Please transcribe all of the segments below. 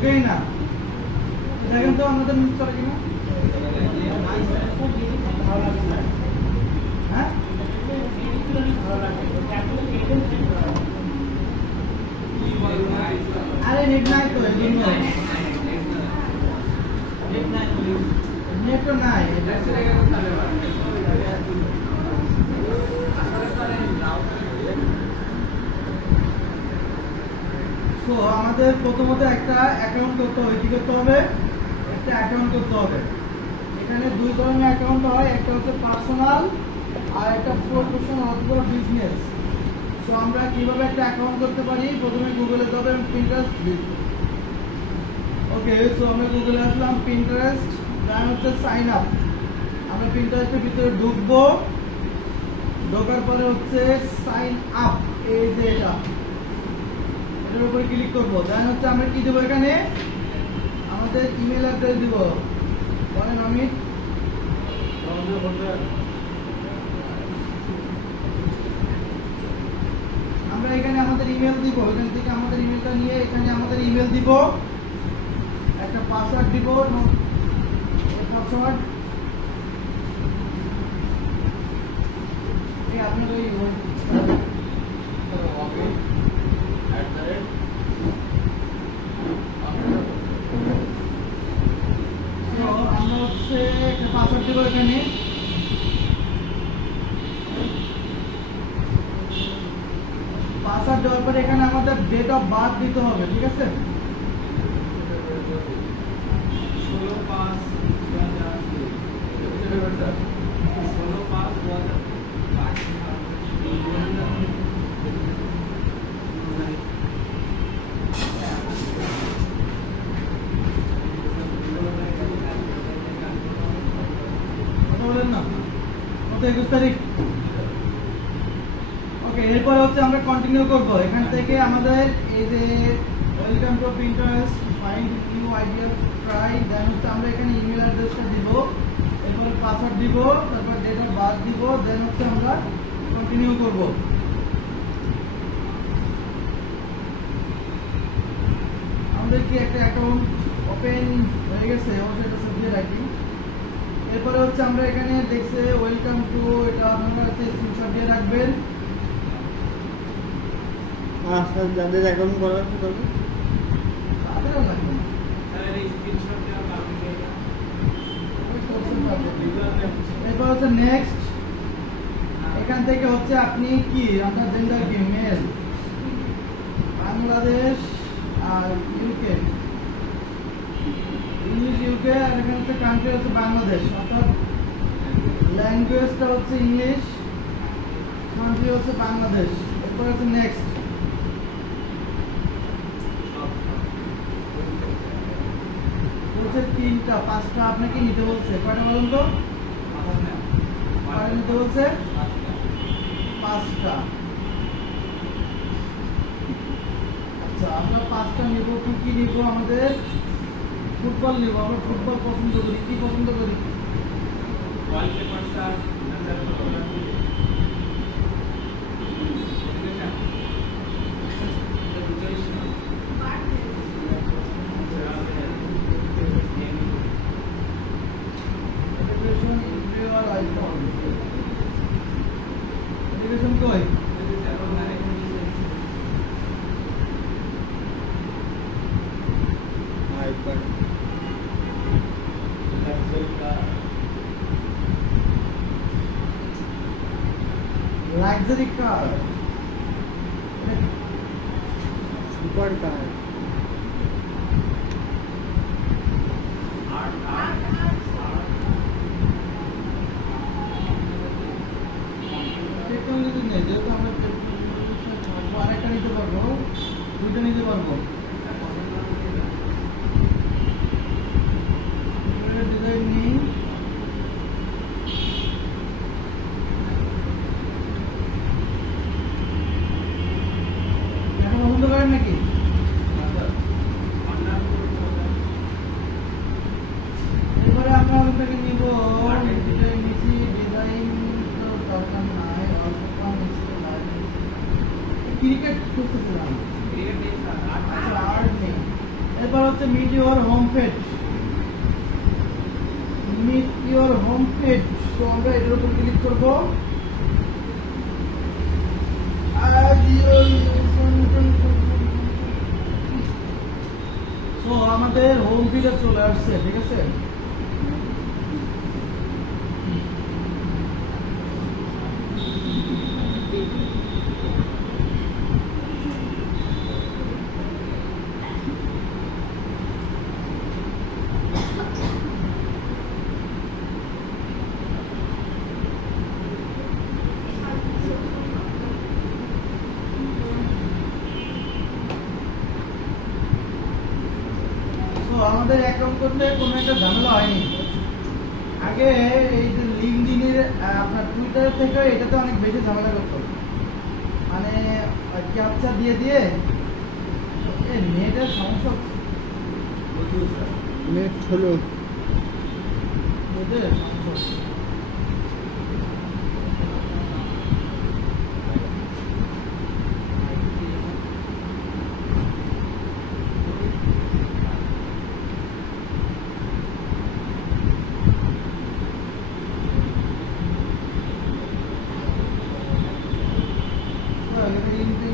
ঢোকেই না। দেখেন তো আমাদের মিস করে কিনা। হ্যাঁ আরে নেট নাই তো, নেট তো নাই। তো আমাদের প্রথমত একটা অ্যাকাউন্ট করতে হবে। কি করতে হবে? একটা অ্যাকাউন্ট করতে হবে। এখানে দুই ধরনের অ্যাকাউন্ট হয়, একটা হচ্ছে পার্সোনাল আর একটা প্রফেশনাল অথবা বিজনেস। তো আমরা কিভাবে একটা অ্যাকাউন্ট করতে পারি? প্রথমে গুগলে যাবো এবং পিন্টারেস্ট লিখব। ওকে, সো আমরা গুগলে আসলাম, পিন্টারেস্ট, দেন হচ্ছে সাইন আপ। আমরা পিন্টারেস্টের ভিতরে ঢুকবো, ঢোকার পরে হচ্ছে সাইন আপ, এই যে এটা, এটার উপরে ক্লিক করবো। দেন হচ্ছে আমরা কি দেবো? এখানে আমাদের ইমেল অ্যাড্রেস দিব। বলেন অমিত। আমরা এখানে আমাদের ইমেল দিব, এখান থেকে আমাদের ইমেলটা নিয়ে এখানে আমাদের ইমেল দিব, একটা পাসওয়ার্ড দিব, পাসওয়ার্ড আপনার ওই আমরা হচ্ছে একটা পাসওয়ার্ড দিব এখানে। পাসওয়ার্ড দেওয়ার পরে এখানে আমাদের ডেট অফ বার্থ দিতে হবে, ঠিক আছে? 21 তারিখ। ওকে, এরপর হচ্ছে আমরা কন্টিনিউ করব। এখান থেকে আমাদের এই যে welcome to Pinterest, find new idea, try, then হচ্ছে আমরা এখানে ইমেল অ্যাড্রেসটা দিব, এরপর পাসওয়ার্ড দিব, তারপর ডেট অফ বার্থ দিব, দেন হচ্ছে আমরা কন্টিনিউ করব। আমাদের কি একটা অ্যাকাউন্ট ওপেন হয়ে গেছে, অবশ্যই এটা সাবজেক্ট রাখি। এরপরে হচ্ছে আমরা এখানে দেখছে ওয়েলকাম টু, এটা আপনারা হচ্ছে স্ক্রিনশট দিয়ে রাখবেন। আচ্ছা, যাদের অ্যাকাউন্ট করা আছে তাদের তাদের আর লাগবে না, স্যার এই স্ক্রিনশট দেওয়া কারণে এটা এরপর হচ্ছে নেক্সট। এখান থেকে হচ্ছে আপনি কি আপনার জেন্ডার কি, মেল, বাংলাদেশ আর ইউকে, ইংলিশ ইউকে, আর এখানে হচ্ছে কান্ট্রি হচ্ছে বাংলাদেশ, অর্থাৎ ল্যাঙ্গুয়েজটা হচ্ছে ইংলিশ, কান্ট্রি হচ্ছে বাংলাদেশ। এরপর হচ্ছে নেক্সট। বলছে 3টা 5টা আপনাকে নিতে বলছে, কয়টা বলুন তো? কয়টা নিতে বলছে? 5টা। আচ্ছা, আমরা 5টা নিব। কি নিব? আমাদের ফুটবল নিব। আমরা ফুটবল পছন্দ করি। কি পছন্দ করি? Wallpaper, sir, photography. এডুকেশন কই? Luxury car, super car, technology নেই, যেহেতু আমরা আরেকটা নিতে পারবো, 2টা নিতে পারবো। ডিজাইন নিই। এখন পছন্দ করেন নাকি? এবারে আমরা ওটাকে নিব। ডিজাইন নিচ্ছি, ডিজাইন তো দরকার নাই, অল্প কম নিচ্ছি। ক্রিকেট করতেছিলাম, আচ্ছা হচ্ছে meet your home page. Meet your home page. তো আমরা এটার উপর ক্লিক করব। তো আমাদের হোম পেজে চলে আসছে, ঠিক আছে। আমাদের অ্যাকাউন্ট করতে কোনো একটা ঝামেলা হয়নি। আগে এই যে লিঙ্কডইনের আপনার টুইটার থেকে এটাতে অনেক বেশি ঝামেলা করতো, মানে ক্যাপচা দিয়ে দিয়ে নেটের সমস্যা। নেট হলো নেটের সমস্যা।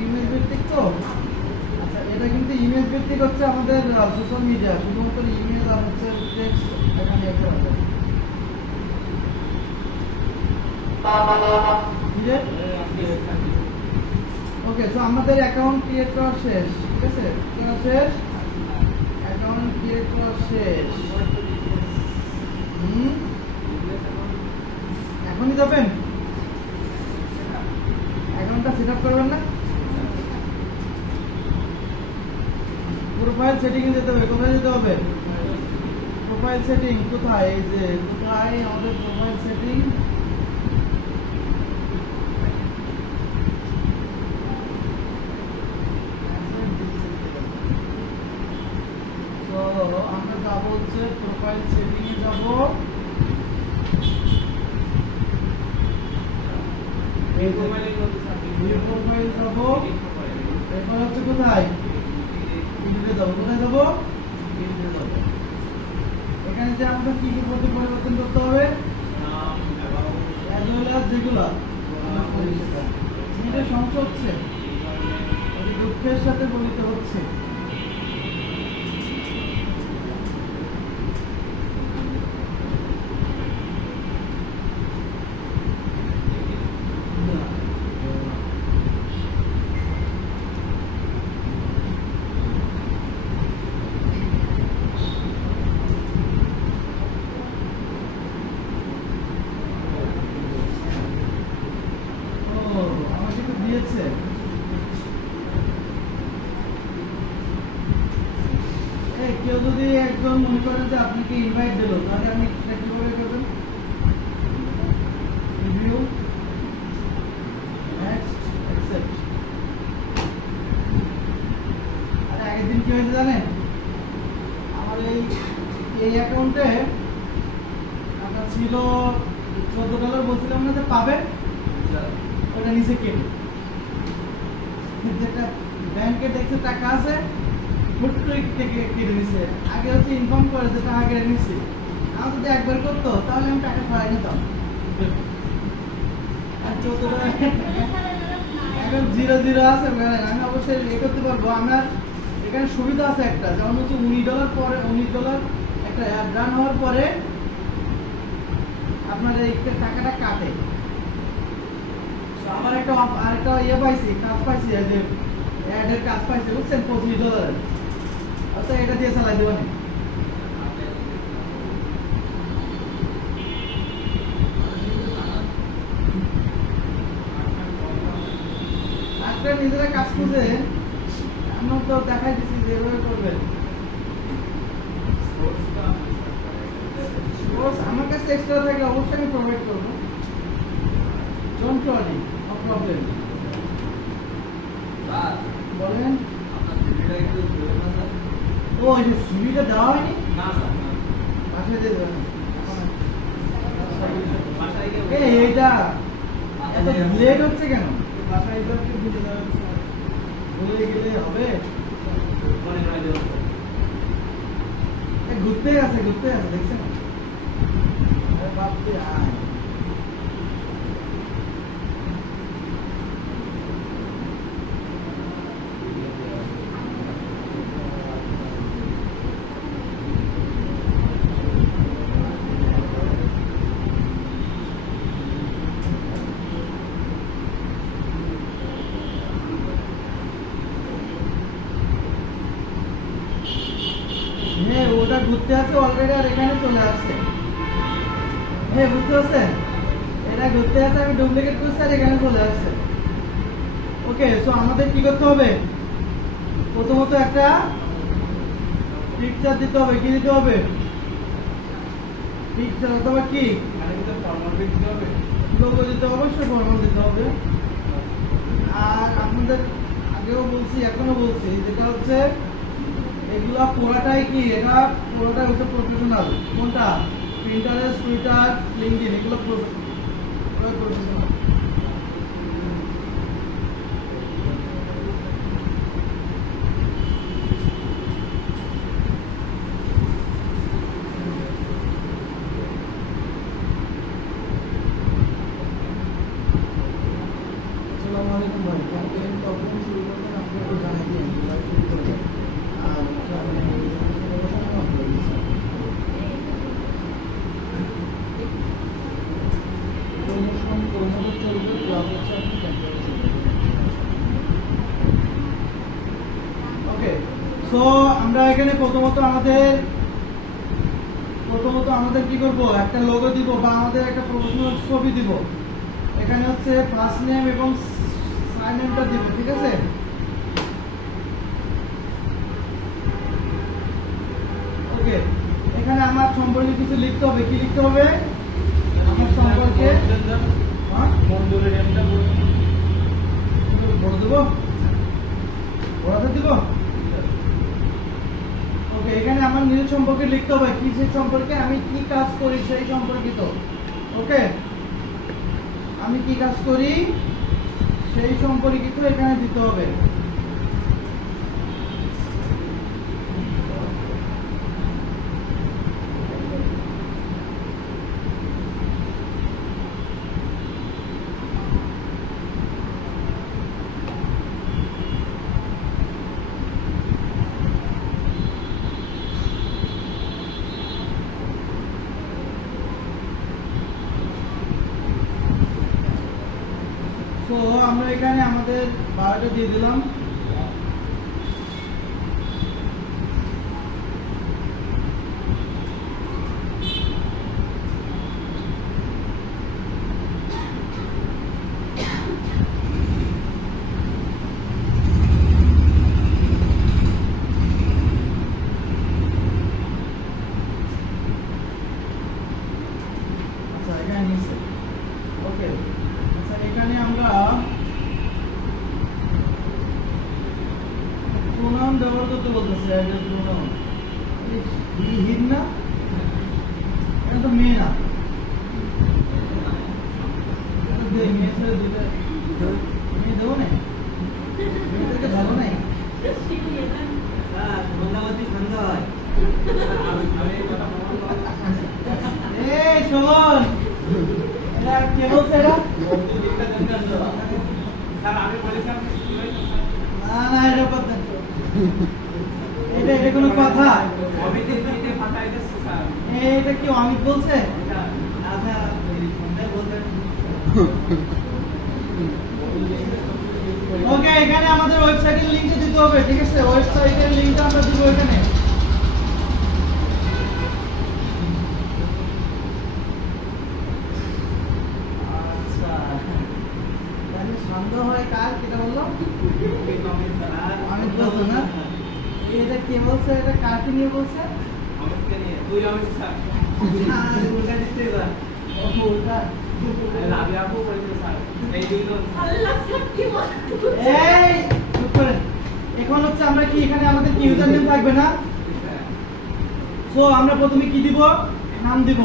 ইমেজ ভিত্তিক তো, আচ্ছা এটা কিন্তু ইমেজ ভিত্তিক হচ্ছে আমাদের সোশ্যাল মিডিয়া, শুধুমাত্র ইমেজ আর হচ্ছে টেক্সট এখানে একটা আছে। ওকে, তো আমাদের অ্যাকাউন্ট ক্রিয়েট করা শেষ, ঠিক আছে। শেষ, অ্যাকাউন্ট ক্রিয়েট করা শেষ। এখনই যাবেন, অ্যাকাউন্টটা সেট আপ করবেন না? প্রোফাইল সেটিং এ যেতে হবে। কোথায় যেতে হবে? প্রোফাইল সেটিং কোথায়? এই যে কোথায় আমাদের প্রোফাইল সেটিং। তো আমরা যাবো হচ্ছে প্রোফাইল সেটিং এ যাবো। এই প্রোফাইল যাবো। এরপর হচ্ছে কোথায়? ইমেলে যাবো। কোথায় যাবো? ইমেলে যাবো। এখানে যে আমাদের কি কি পরিবর্তন করতে হবে, যেগুলো সমস্যা হচ্ছে, দুঃখের সাথে বলিতে হচ্ছে। কেউ যদি একজন মনে করেন যে আপনাকে ইনভাইট দিল, তাহলে আপনি কিভাবে করবেন? Review, next, accept. আরে আগের দিন কি হয়েছে জানেন? আমার এই অ্যাকাউন্টে আপনার ছিল $14, বলছিলাম না যে পাবেন, ওটা নিচে কেটে যেটা ব্যাংকে দেখছে টাকা আছে, কেটে নিছে। আগে হচ্ছে ইনফর্ম করে যে টাকা কেটে নিচ্ছে। আমি যদি একবার করতো তাহলে আমি টাকা সরাই নিতাম। আর এখন 0 আছে, আমি অবশ্যই ইয়ে করতে পারবো। আমার এখানে সুবিধা আছে একটা, যেমন হচ্ছে $19 পরে, $19 একটা অ্যাড রান হওয়ার পরে আপনার এই টাকাটা কাটে। আমার একটা আরেকটা ইয়ে পাইছি, কাজ পাইছি, যে অ্যাডের কাজ পাইছি, বুঝছেন, $25। আচ্ছা, এটা দিয়ে চালাই দেবো না। আজকে নিজেরা কাজ করছে, আমরা তো দেখাই দিচ্ছি যে এভাবে করবেন। আমার কাছে এক্সট্রা থাকলে অবশ্যই আমি প্রোভাইড করবো। Don't worry, no problem. বলেন। ও, এই যে সিভিটা দেওয়া হয়নি? না স্যার, বাসায় দিয়ে দেবেন। এইটা এত লেট হচ্ছে কেন? বাসায় দিয়ে দেবেন, বলে গেলে হবে। ঘুরতে আছে দেখছেন বাপরে আয় ওটা ঘুরতে আছে অলরেডি আর এখানে চলে আসছে হ্যাঁ বুঝতে পারছেন এটা ঘুরতে আছে আমি ডুপ্লিকেট করছি আর এখানে চলে আসছে ওকে সো আমাদের কি করতে হবে প্রথমত একটা পিকচার দিতে হবে কি দিতে হবে পিকচার অথবা কি লোগো দিতে হবে অবশ্যই ফরমাল দিতে হবে আর আপনাদের আগেও বলছি এখনো বলছি যেটা হচ্ছে এগুলা পুরাটাই কি এটা পুরোটাই হচ্ছে প্রফেশনাল কোনটা পিন্টারেস্ট টুইটার লিঙ্কডইন এগুলো প্রফেশনাল আসসালামু আলাইকুম ভাই কন্টেন্ট কখন শুরু করবেন আপনি একটু জানিয়ে দিন লাইভ শুরু করবেন আর ওকে সো আমরা এখানে প্রথমত আমাদের কি করব একটা লোগো দিব বা আমাদের একটা প্রফেশনাল ছবি দিব এখানে হচ্ছে ফার্স্ট নেম এবং সারনেমটা দিব ঠিক আছে ওকে এখানে আমার সম্পর্কে কিছু লিখতে হবে কি লিখতে হবে আমার সম্পর্কে বড় দেবো বড়াতে দিব ওকে এখানে আমার নিজের সম্পর্কে লিখতে হবে কি সেই সম্পর্কে আমি কি কাজ করি সেই সম্পর্কিত ওকে আমি কি কাজ করি সেই সম্পর্কিত এখানে দিতে হবে তো আমরা এখানে আমাদের বায়োটা দিয়ে দিলাম আচ্ছা এখানে নিচে ওকে আচ্ছা এখানে আমরা প্রোনাউন ব্যবহার করতে বলতেছি আইডিয়াল প্রোনাউন হিন না এটা তো মেয়ে না মেয়ে ছেলে দুটো মেয়ে দেবো না মেয়েদেরকে ভালো নাই এই শোন এটা কে বলছে এটা না না এটা কথা এটা কোনো কথা এটা কি অমিত বলছে আচ্ছা ওকে এখানে আমাদের ওয়েবসাইটের লিংকটা দিতে হবে ঠিক আছে ওয়েবসাইটের লিংকটা আমরা দিব এখানে আচ্ছা তাহলে সন্দেহ হয় কার কেটা বললো অমিত বলছো না এটা কে বলছে এটা কাকে নিয়ে বলছে অমিতকে নিয়ে তুই অমিত স্যার আর উল্টা দিতে এবার উল্টা লাভি আপু বলছে স্যার এই দুইজন আল্লাহ সত্যি বল এই চুপ করে এখন হচ্ছে আমরা কি এখানে আমাদের কি ইউজার নেম থাকবে না সো আমরা প্রথমে কি দিব নাম দিব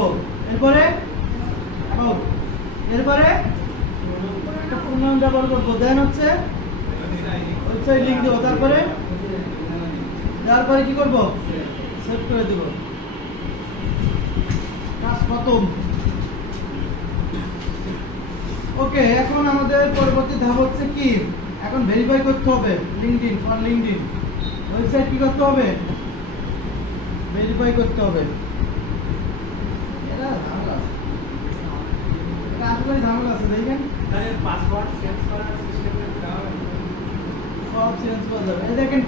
এরপরে একটা প্রোনাউন ব্যবহার করব দেন হচ্ছে ওয়েবসাইট লিংক দেব তারপরে কি করব সেভ করে দেব কাজ খতম। ওকে, এখন আমাদের পরবর্তী ধাপ হচ্ছে কি, এখন ভেরিফাই করতে হবে লিঙ্কডইন, ফর লিঙ্কডইন ওয়েবসাইট কি করতে হবে, ভেরিফাই করতে হবে। এটা ঝামেলা আছে, এটা আসলে ঝামেলা আছে। দেখেন পাসওয়ার্ড চেঞ্জ করার সিস্টেমে সব চেঞ্জ করা যাবে। এই দেখেন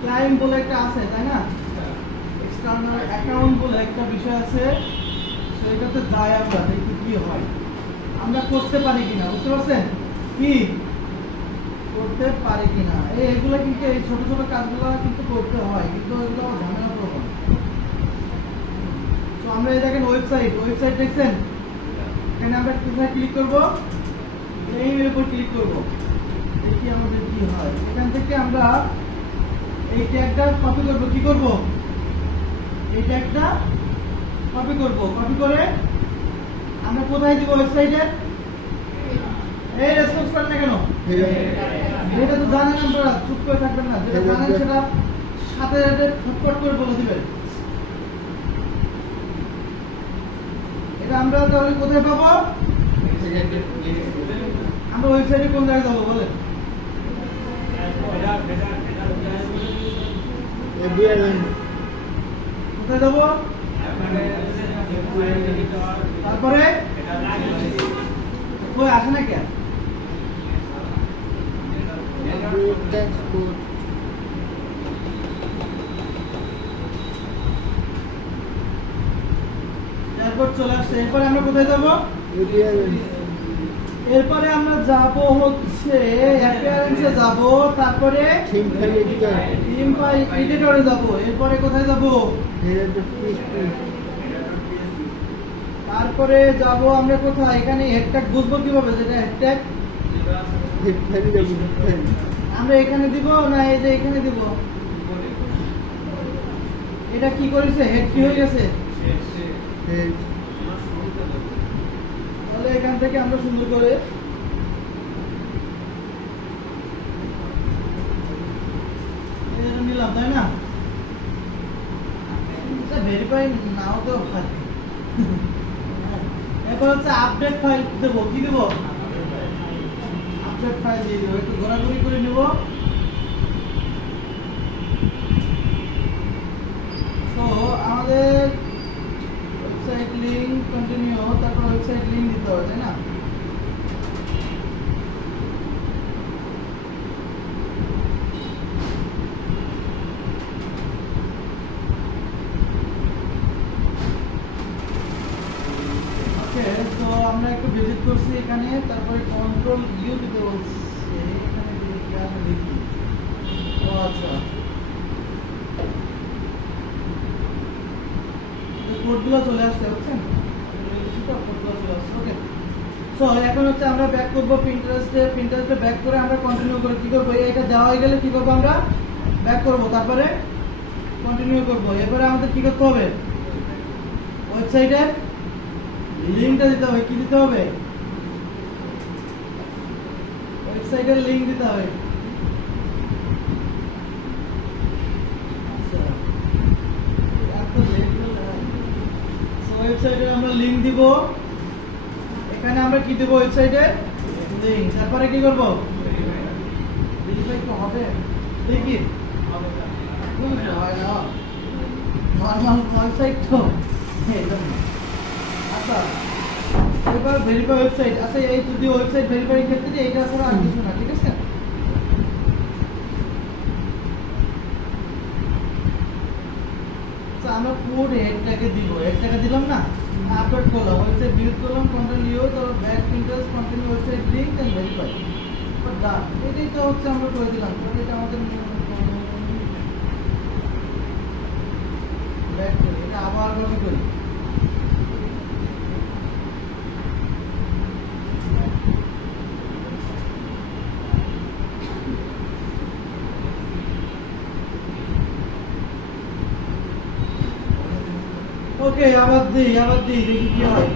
ক্লায়েন্ট বলে একটা আছে, তাই না, এক্সটার্নাল অ্যাকাউন্ট বলে একটা বিষয় আছে, সেইটাতে যাই আমরা দেখি কি হয়, আমরা করতে পারি কিনা। বুঝতে পারছেন কি করতে পারি কিনা। এইগুলো কিন্তু এই ছোট ছোট কাজগুলো কিন্তু করতে হয়, কিন্তু এগুলো ঝামেলা প্রবণ। তো আমরা এই দেখেন ওয়েবসাইট দেখছেন, এখানে আমরা কোথায় ক্লিক করব, এই মেলের উপর ক্লিক করব, দেখি আমাদের কি হয়। এখান থেকে আমরা এই ট্যাগটা কপি করব, কি করব, এই ট্যাগটা কপি করব, কপি করে আমরা কোথায় দিব, ওয়েবসাইটে। এই রেসপন্স করেন না কেন, এটা তো জানেন, আপনারা চুপ করে থাকবেন না, যেটা জানেন সেটা সাথে সাথে ফটফট করে বলে দিবেন। এটা আমরা তাহলে কোথায় পাবো, আমরা ওয়েবসাইটে কোন জায়গায় যাবো বলেন, কোথায় যাবো, তারপরে ওই আসে না কেন, এরপর চলে আসছে। এরপরে আমরা কোথায় যাবো, এরপরে আমরা যাব হচ্ছে অ্যাপিয়ারেন্সে যাব, তারপরে থিম ফাইল এডিটরে যাব, এরপরে কোথায় যাব, তারপরে যাব আমরা কোথায়, এখানে হ্যাশট্যাগ বুঝবো কিভাবে, যেটা হ্যাশট্যাগ আমরা এখানে দিব না এই যে এখানে দিব, এটা কি করেছে, হেড কি হয়ে গেছে, তাহলে এখান থেকে আমরা সুন্দর করে নিলাম, তাই না, ভেরিফাই নাও তো ভাই। এরপর হচ্ছে আপডেট ফাইল দেবো, কি দেবো, আপডেট ফাইল দিয়ে দেবো, একটু ঘোরাঘুরি করে নেব। তো আমাদের ওয়েবসাইট লিংক কন্টিনিউ, তারপর ওয়েবসাইট লিংক দিতে হবে, তাই না। ওকে, তো আমরা একটু ভিজিট করছি এখানে, তারপরে কন্ট্রোল ইউ দিতে বলছে, এখানে দেখি, ও আচ্ছা কোডগুলো চলে আসছে, বুঝছেন, কোডগুলো চলে আসছে। ওকে, সো এখন হচ্ছে আমরা ব্যাক করবো প্রিন্টারেস্টে ব্যাক করে আমরা কন্টিনিউ করে কি করবো, এটা দেওয়া হয়ে গেলে কি করবো, আমরা ব্যাক করবো, তারপরে কন্টিনিউ করবো। এরপরে আমাদের কি করতে হবে, ওয়েবসাইটের লিঙ্কটা দিতে হবে, কি দিতে হবে, ওয়েবসাইটের লিঙ্ক দিতে হবে। ওয়েবসাইটে আমরা লিংক দিব, এখানে আমরা কি দেব, ওয়েবসাইটের লিংক, তারপরে কি করব, ভেরিফাই তো হবে, দেখি নর্মাল ওয়েবসাইট তো। আচ্ছা, এবার ভেরিফাই ওয়েবসাইট, আচ্ছা এই যদি ওয়েবসাইট ভেরিফাই ক্ষেত্রে এইটা ছাড়া আর কিছু না, ঠিক আছে। আমরা কোড হেডটাকে দিব, হেডটাকে দিলাম না, আপলোড করলাম, ওয়েবসাইট ভিজিট করলাম, কন্ট্রোল ইউ, তো back Pinterest continue website link and verify, but the এটাই তো হচ্ছে আমরা করে দিলাম, তাহলে এটা আমাদের ব্যাক করি, এটা আবার কপি করি, ওকে, আবার দিই দেখি কি হয়।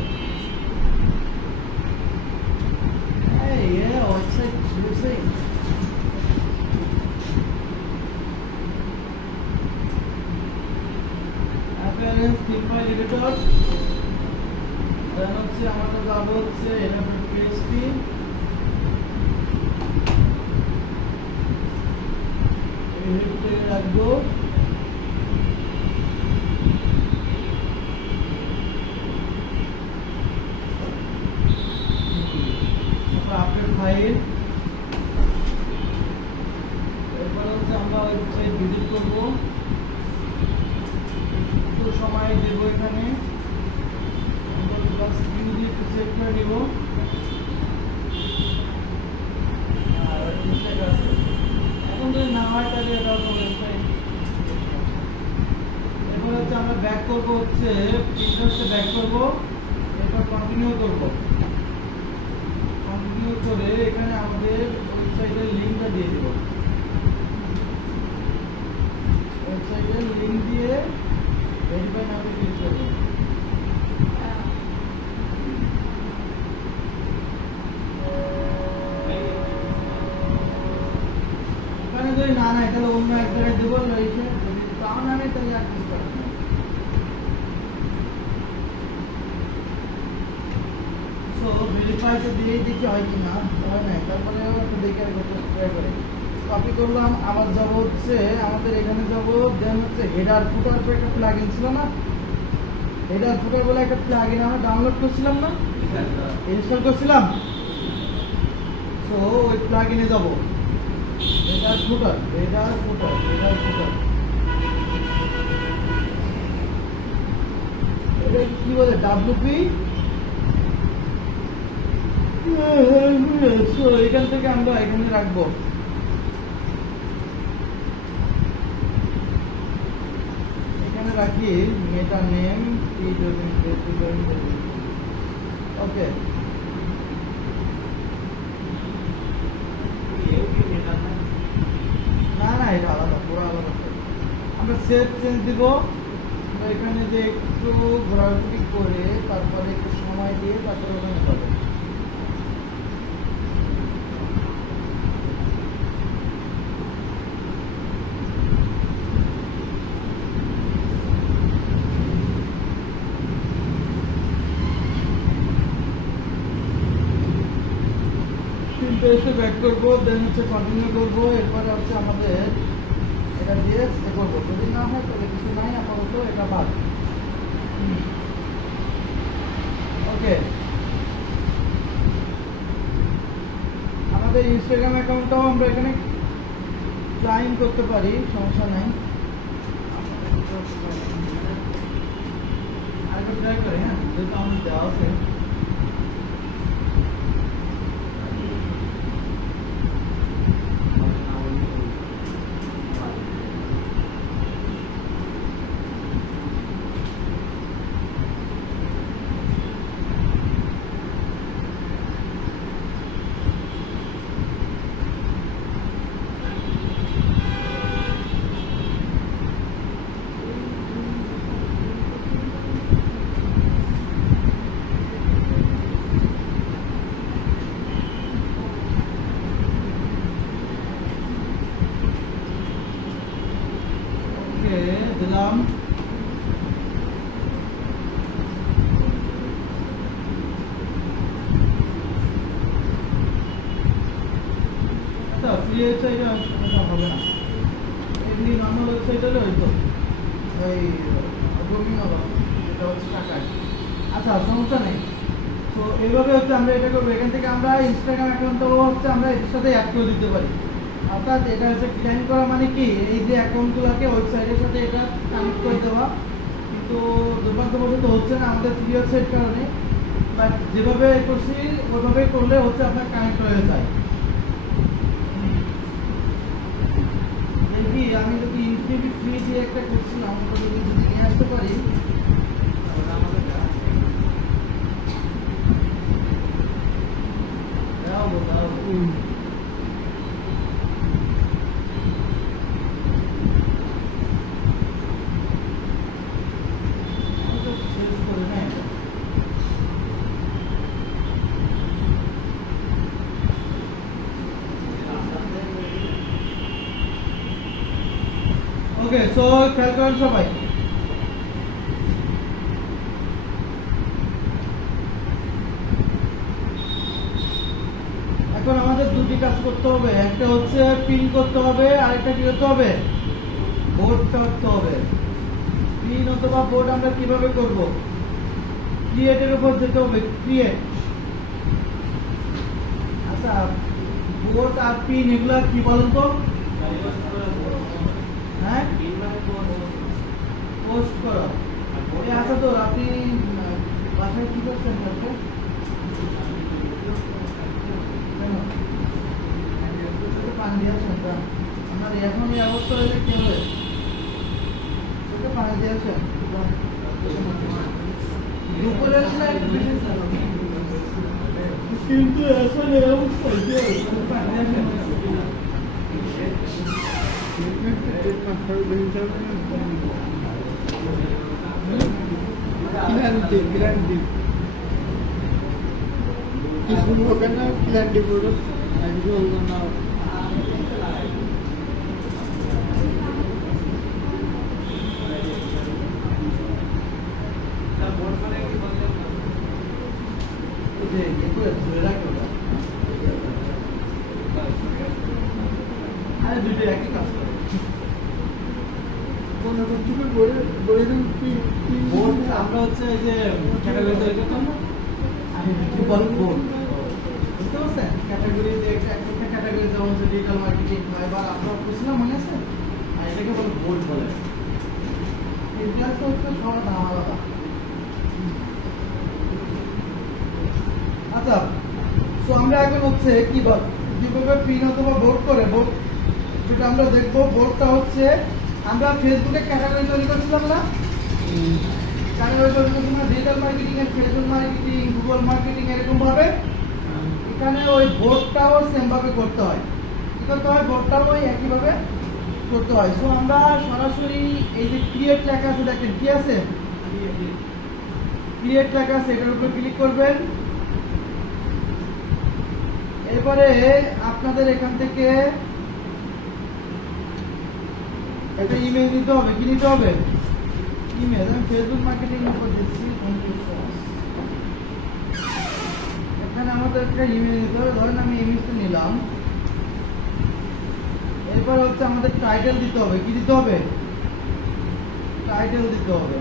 এই website using appearance theme file editor, দেন হচ্ছে আমাদের যাবো হচ্ছে এটা পিএইচপি এই হেডে রাখবো আপডেট ফাইল এরপর হচ্ছে আমরা ওয়েবসাইট ভিজিট করব একটু সময় দেব এখানে স্ক্রিন দিয়ে একটু চেক করে নিব আর ঠিক আছে এখন যদি না হয় তাহলে এটা ওয়েবসাইট এরপর হচ্ছে আমরা ব্যাক করব হচ্ছে প্রিন্টারসে ব্যাক করব এরপর কন্টিনিউ করব কন্টিনিউ করে এখানে আমাদের ওয়েবসাইটের লিংকটা দিয়ে দেব ওয়েবসাইটের লিংক দিয়ে ভেরিফাই নামে ক্লিক করব এখানে যদি না নাই তাহলে অন্য এক জায়গায় দেবো রয়েছে যদি তাও না নেই তাহলে আর কিছু করার নেই সো ভেরিফাইটা দিয়ে দেখি হয় কি না হয় না তারপরে একটু দেখে ট্রাই করে কপি করলাম আবার যাব হচ্ছে আমাদের এখানে যাব দেন হচ্ছে হেডার ফুটার পর একটা প্লাগইন ছিল না হেডার ফুটার বলে একটা প্লাগইন আমরা ডাউনলোড করছিলাম না ইনস্টল করছিলাম সো ওই প্লাগইনে যাব হেডার ফুটার এটা কি বলে ডাব্লিউপি সো এখান থেকে আমরা এখানে রাখবো এখানে রাখি মেটা নেম ওকে না না এটা আলাদা পুরো আলাদা আমরা সেভ চেঞ্জ দিব এখানে যে একটু ঘোরাঘুরি করে তারপরে একটু সময় দিয়ে তারপরে ওখানে পাবে এসে ব্যাক করবো দেন হচ্ছে কন্টিনিউ করবো এরপরে হচ্ছে আমাদের এটা দিয়ে এ করবো যদি না হয় তাহলে কিছু নাই আপাতত এটা বাদ ওকে আমাদের ইনস্টাগ্রাম অ্যাকাউন্টটাও আমরা এখানে ক্লাইম করতে পারি সমস্যা নাই আরেকবার ট্রাই করি হ্যাঁ যেহেতু আমাদের দেওয়া আছে দিলাম ফ্রি ওয়েবসাইটে হবে না এমনি নর্মাল ওয়েবসাইট হলে হয়তো ওই রোমিং হলো যেটা হচ্ছে টাকায় আচ্ছা সমস্যা নেই তো এইভাবে হচ্ছে আমরা এটা করবো এখান থেকে আমরা ইনস্টাগ্রাম অ্যাকাউন্টটাও হচ্ছে আমরা এর সাথে অ্যাড করে দিতে পারি অর্থাৎ এটা হচ্ছে ক্লাইম করা মানে কি এই যে অ্যাকাউন্টগুলোকে ওয়েবসাইটের সাথে এটা কানেক্ট করে দেওয়া কিন্তু দুর্ভাগ্যবশত হচ্ছে না আমাদের ফ্রি ওয়েবসাইট কারণে বাট যেভাবে করছি ওইভাবে করলে হচ্ছে আপনার কানেক্ট হয়ে যায় দেখি আমি যদি ইনফিনিটি ফ্রি দিয়ে একটা করছিলাম ওটা যদি নিয়ে আসতে পারি তাহলে আমাদের দাও ওকে সো খেয়াল করেন সবাই দুটি কাজ করতে হবে, একটা হচ্ছে পিন করতে হবে আর একটা কি করতে হবে, বোর্ড করতে হবে। পিন অথবা বোর্ড আমরা কিভাবে করব, ক্রিয়েটের উপর যেতে হবে, ক্রিয়েট। আচ্ছা বোর্ড আর পিন এগুলা কি বলেন তো? হ্যাঁ, পোস্ট করো। আচ্ছা তো আপনি বাসায় কি করছেন আজকে? পানি দিয়েছেন আপনার এখন এই অবস্থা হলে কি হবে? পানি দিয়েছেন দুপুরে কিন্তু এখন এই অবস্থা পানি দিয়েছেন কি শুনবো কেন ক্লান্তি পুরো একদম না আমরা হচ্ছে এই যে ক্যাটাগরি তৈরি করতাম না, বুঝতে পারছেন? ক্যাটাগরি একটা ক্যাটাগরি যেমন হচ্ছে ডিজিটাল মার্কেটিং এবার আপনার বুঝলাম মনে আছে, আর এটাকে বলে বোর্ড বলে। ইতিহাস হচ্ছে সবার নাম আলাদা। আচ্ছা তো আমরা এখন হচ্ছে কিভাবে পিন অথবা বোর্ড করে বোর্ড সেটা আমরা দেখবো। বোর্ডটা হচ্ছে আমরা ফেসবুকে ক্যাটাগরি তৈরি করছিলাম না, ক্যাটাগরি তৈরি করছিলাম ডিজিটাল মার্কেটিং এর, ফেসবুক মার্কেটিং, গুগল মার্কেটিং এরকম ভাবে। এখানে ওই বোর্ডটাও সেম ভাবে করতে হয়। কি করতে হয়? বোর্ডটাও ওই একইভাবে করতে হয়। সো আমরা সরাসরি এই যে ক্রিয়েট লেখা আছে দেখেন, কি আছে ক্রিয়েট লেখা আছে, এটার উপর ক্লিক করবেন। এরপরে আপনাদের এখান থেকে একটা ইমেল নিতে হবে। কি নিতে হবে? ইমেল। আমি ফেসবুক মার্কেটিং উপর দিচ্ছি, এখানে আমাদের একটা ইমেল নিতে হবে। ধরেন আমি ইমেলটা নিলাম। এরপর হচ্ছে আমাদের টাইটেল দিতে হবে। কি দিতে হবে? টাইটেল দিতে হবে।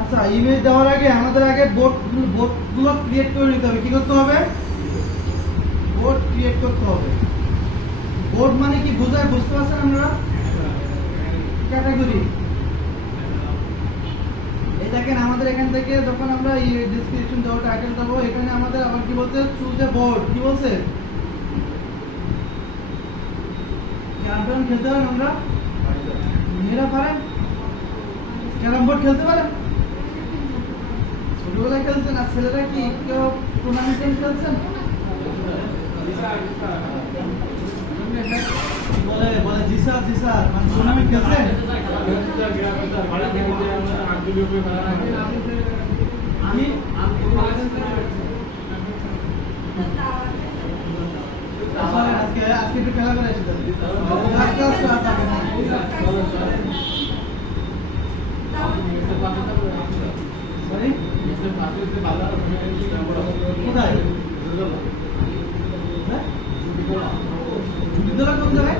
আচ্ছা ইমেজ দেওয়ার আগে আমাদের আগে বোর্ডগুলো ক্রিয়েট করে নিতে হবে। কি করতে হবে? বোর্ড ক্রিয়েট করতে হবে। বোর্ড মানে কি বোঝায় বুঝতে পারছেন আপনারা? ক্যাটাগরি। এই দেখেন আমাদের এখান থেকে যখন আমরা ডেসক্রিপশন দেবো, টাইটেল দেবো, এখানে আমাদের আবার কি বলতে চুজ এ বোর্ড। কি বলছে? ক্যারাম খেলতে পারেন? আমরা মেয়েরা পারেন? ক্যারাম বোর্ড খেলতে পারেন? ছোটবেলায় খেলছেন? আর ছেলেরা কি কেউ টুর্নামেন্ট খেলছেন? বলে জি স্যার জি স্যার, মানে টুর্নামেন্ট খেলছেন? আজকে একটু খেলা করে এসে কোথায়? বিদ্যালয় কোন জায়গায়?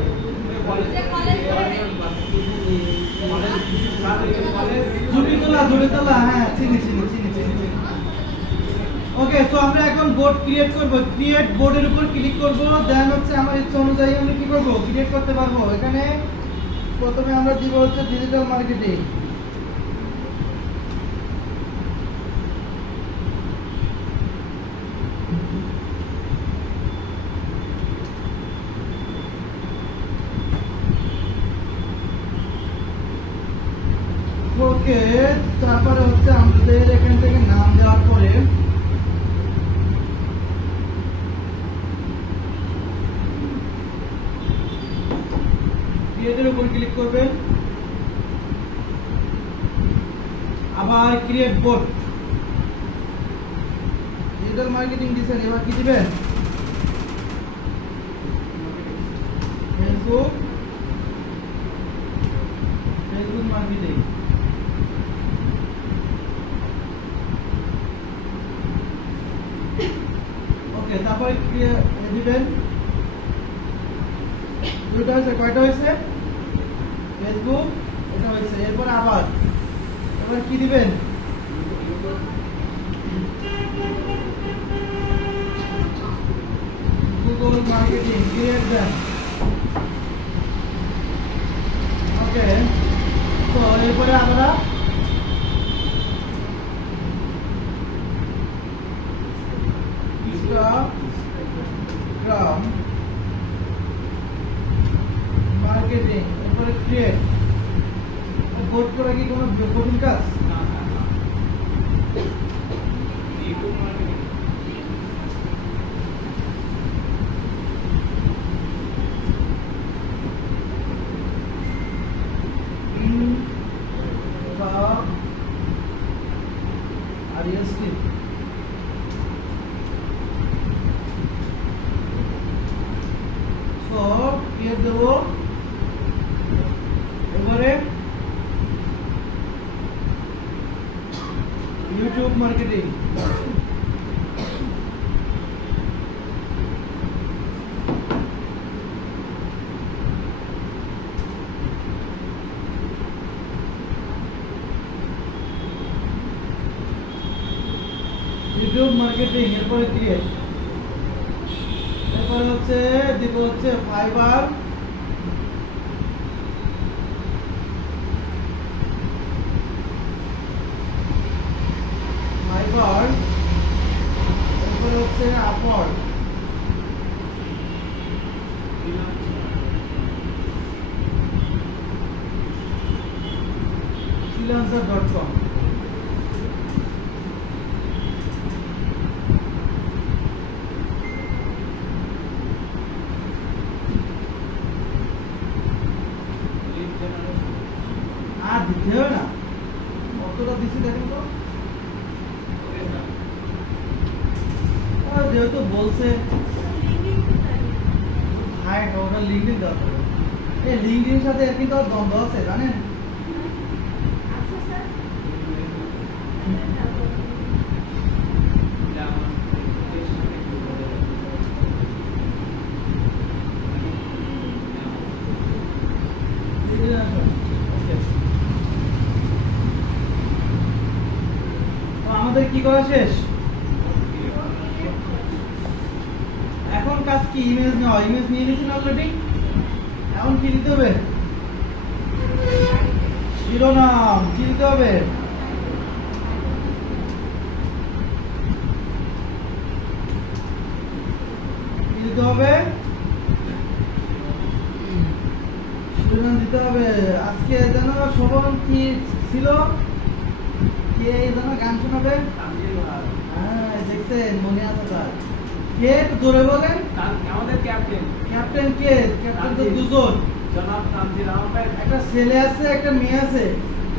জুড়িতলা। হ্যাঁ চিনি। ওকে, সো আমরা এখন বোর্ড ক্রিয়েট করব। ক্রিয়েট বোর্ডের উপর ক্লিক করব। দেন হচ্ছে আমার ইচ্ছা অনুযায়ী আমরা কি করব, ক্রিয়েট করতে পারবো। এখানে প্রথমে আমরা দিব হচ্ছে ডিজিটাল মার্কেটিং। ওকে, তারপরে হচ্ছে আমাদের এখান থেকে নাম দেওয়ার পরে ক্রিয়েটের উপর ক্লিক করবেন। ক্রিয়েট বোট, ডিজিটাল মার্কেটিং দিছেন, এবার কি দিবেন? Facebook marketing. ওকে, তারপরে দিবেন দুটো হয়েছে, কয়টা হয়েছে? ফেসবুক এটা হয়েছে, এরপর আবার এবার কি দিবেন? গুগল মার্কেটিং ক্রিয়েট দেন। ওকে, তো এরপরে আমরা Instagram মার্কেটিং, এরপরে ক্রিয়েট। বোর্ড করা কি কোনো কঠিন কাজ? YouTube marketing. দেবো। এবারে ইউটিউব মার্কেটিং, ইউটিউব মার্কেটিং, এরপরে ক্রিয়েট। এরপরে হচ্ছে দিব হচ্ছে ফাইবার, এরপরে হচ্ছে আপওয়ার্ড, freelancer.com। আর দিতে হবে না, কতটা দিচ্ছি দেখেন তো। যেহেতু বলছে হাইট, ওটা লিঙ্কডিন দরকার। এই লিঙ্কডিনের সাথে এর কিন্তু দ্বন্দ্ব আছে জানেন। আমাদের কি করা শেষ? এখন কাজ কি? ইমেজ নেওয়া। ইমেজ নিয়ে নিয়েছেন অলরেডি। এখন কি দিতে হবে? শিরোনাম। কি দিতে হবে? কি দিতে হবে? শিরোনাম দিতে হবে। আজকে যেন শোভন কি ছিল, কে যেন গান শোনাবে? হ্যাঁ, দেখছেন, মনে আছে তার। কে জোরে বলেন? আমাদের ক্যাপ্টেন। ক্যাপ্টেন কে? ক্যাপ্টেন তো দুজন, জনাব তানজির আহমেদ। একটা ছেলে আছে, একটা মেয়ে আছে।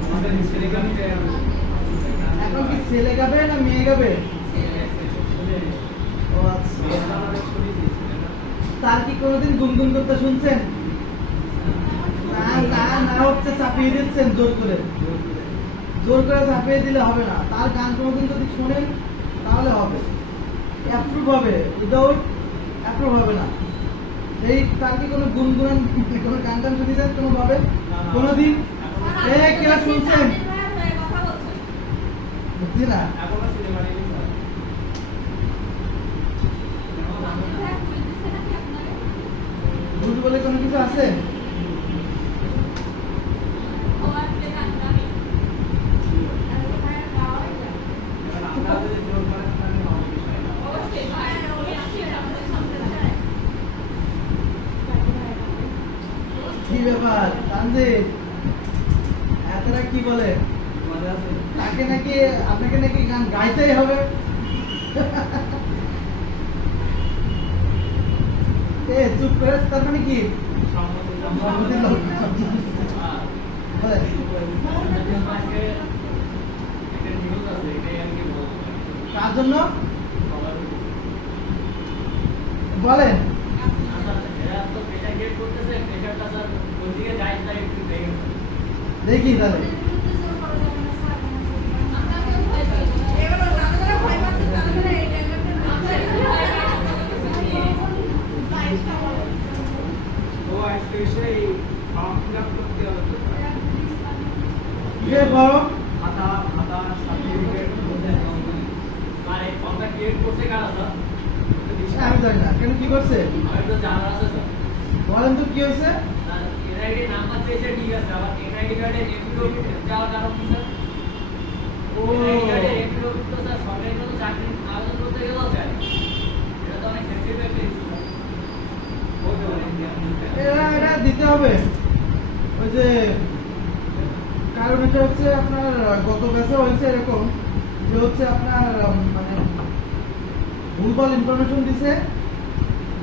আমাদের ছেলে গানতে এখন কি ছেলে গাবে না মেয়ে গাবে? ও আচ্ছা, তার কি কোনোদিন গুনগুন করতে শুনছেন? না না না, হচ্ছে চাপিয়ে দিচ্ছেন জোর করে। জোর করে চাপিয়ে দিলে হবে না। তার গান কোনোদিন যদি শোনেন তাহলে হবে, অ্যাপ্রুভ হবে। উইদাউট অ্যাপ্রুভ হবে না। এই তার কি কোনো গুনগুন, কোনো গান টান শুনেছেন কোনো ভাবে কোনোদিন? কেউ শুনছেন? বুঝছি না। ভুল বলে কোনো কিছু আছে? কি ব্যাপার তানজিদ, এতটা কি বলে? তাকে নাকি, আপনাকে নাকি গান গাইতেই হবে? চুপ করে, তার মানে কি? নিউজ আছে এটাই আর কি বলবো কার জন্য সবার বলেন? আচ্ছা এরা তো এটা গেট করতেছে এটাটা স্যার ওইদিকে যাই না একটু দেখেন দেখি তাহলে। ও আজকে সেই ফর্ম ফিল আপ করতে হবে তো কিসের ফর্ম? খাতা খাতা সার্টিফিকেট মানে ফর্মটা ক্রিয়েট করতে কারা স্যার আমি জানি না কেন, কি করছে আমি তো জানার আছে স্যার বলেন তো কি হয়েছে? এনআইডি নাম্বার দিয়েছে ঠিক আছে আবার এনআইডি কার্ডে এফিডেভিট যাওয়ার কারণ কি স্যার ও এনআইডি কার্ডে এফিডেভিট তো স্যার সরকারি কোনো চাকরি আবেদন করতে গেলেও যায় এটা তো অনেক সেন্সিটিভ একটা ইস্যু বলতে পারেন এটা দিতে হবে। ওই যে কারণ এটা হচ্ছে আপনার গত ব্যাচে হয়েছে এরকম যে হচ্ছে আপনার মানে ভুলভাল ইনফরমেশন দিছে,